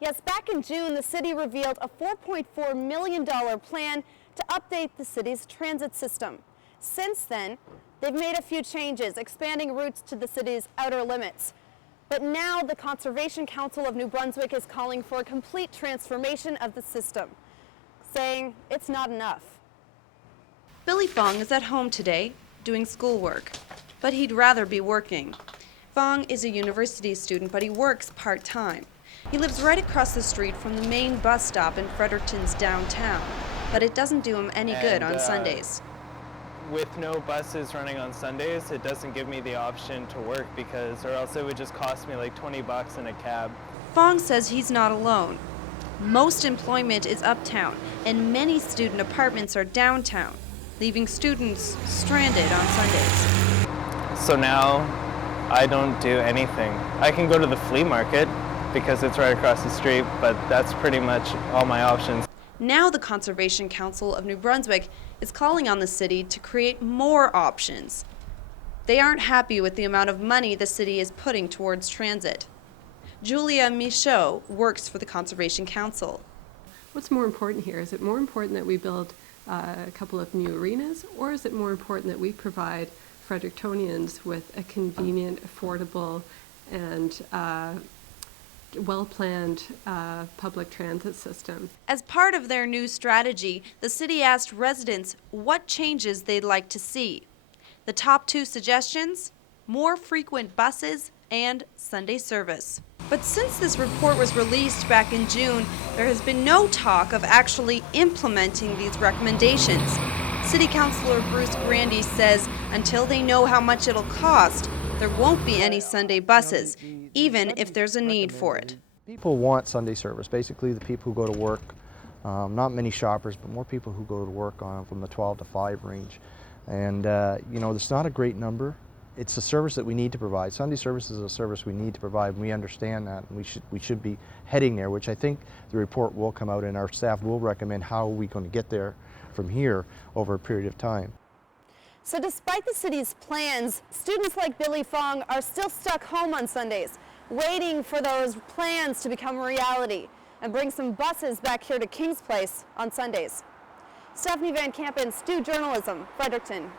Yes, back in June, the city revealed a $4.4 million plan to update the city's transit system. Since then, they've made a few changes, expanding routes to the city's outer limits. But now the Conservation Council of New Brunswick is calling for a complete transformation of the system, saying it's not enough. Billy Fong is at home today, doing schoolwork, but he'd rather be working. Fong is a university student, but he works part-time. He lives right across the street from the main bus stop in Fredericton's downtown, but it doesn't do him any good on Sundays. With no buses running on Sundays, it doesn't give me the option to work or else it would just cost me like 20 bucks in a cab. Fong says he's not alone. Most employment is uptown, and many student apartments are downtown, leaving students stranded on Sundays. So now I don't do anything. I can go to the flea market because it's right across the street, but that's pretty much all my options. Now the Conservation Council of New Brunswick is calling on the city to create more options. They aren't happy with the amount of money the city is putting towards transit. Julia Michaud works for the Conservation Council. What's more important here? Is it more important that we build a couple of new arenas, or is it more important that we provide Frederictonians with a convenient, affordable, and well-planned public transit system? As part of their new strategy, the city asked residents what changes they'd like to see. The top two suggestions: more frequent buses and Sunday service. But since this report was released back in June, there has been no talk of actually implementing these recommendations. City Councilor Bruce Grandy says until they know how much it'll cost, there won't be any Sunday buses, even if there's a need for it. People want Sunday service, basically the people who go to work, not many shoppers, but more people who go to work from the 12 to 5 range. And it's not a great number. It's a service that we need to provide. Sunday service is a service we need to provide, and we understand that, and we should be heading there, which I think the report will come out and our staff will recommend how we're going to get there from here over a period of time. So despite the city's plans, students like Billy Fong are still stuck home on Sundays, waiting for those plans to become reality and bring some buses back here to King's Place on Sundays. Stephanie Van Kampen, Stu Journalism, Fredericton.